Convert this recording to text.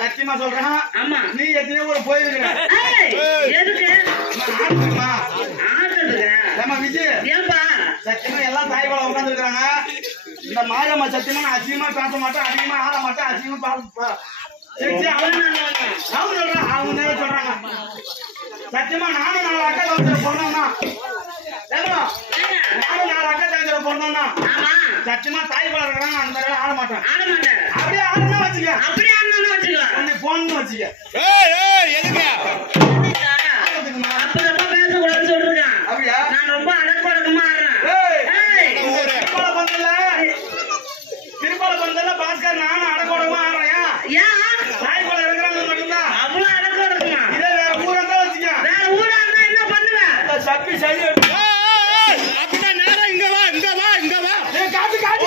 சத்தியமா சொல்றேன். ஆமா நீ எத்தனை ஊர் போயிருக்கிற? எதுக்கு விஜய்? ஏன்பா சத்தியமா எல்லாம் தாய்பால உட்கார்ந்து இருக்காங்க. இந்த மாரியம்மா சத்தியமா நான் அதிகமா பேச மாட்டேன், அதிகமா ஆட மாட்டேன், அதிகமா சொல்றேன். அவங்க சொல்றாங்க சத்தியமா நானும் 4 அக்கா தவிர பொண்ணா, நானும் 4 அக்கா தவிர பொண்ணா சத்தியமா தாய்பால இருக்கிறாங்க. அந்த மாதிரி ஆட மாட்டேன். அப்படியே ஆடணும் வச்சுக்க, அப்படியே ஆடணும் வச்சுக்க, உன்னை போன்னு வச்சுக்க. பேசக்கூடாதுன்னு சொல்றேன். அப்படியா? நான் ரொம்ப அடக்கடக்கமா ஆடுறேன். திருப்பால பந்தல்ல பாஸ்கர் நானும் அடக்கடக்கமா ஆடுறேன். ஏன் தாய்பால இருக்கிறாங்க மட்டும்தான் அவ்வளவு அடக்கடக்கமா? இதே வேற ஊரா தான் வச்சுக்க. வேற ஊரா இருந்தா என்ன பண்ணுவேன்? சப்பி சரி அப்படின்னா நேரம் இங்க வா, இங்க வா, இங்க வா. காட்டு காட்டு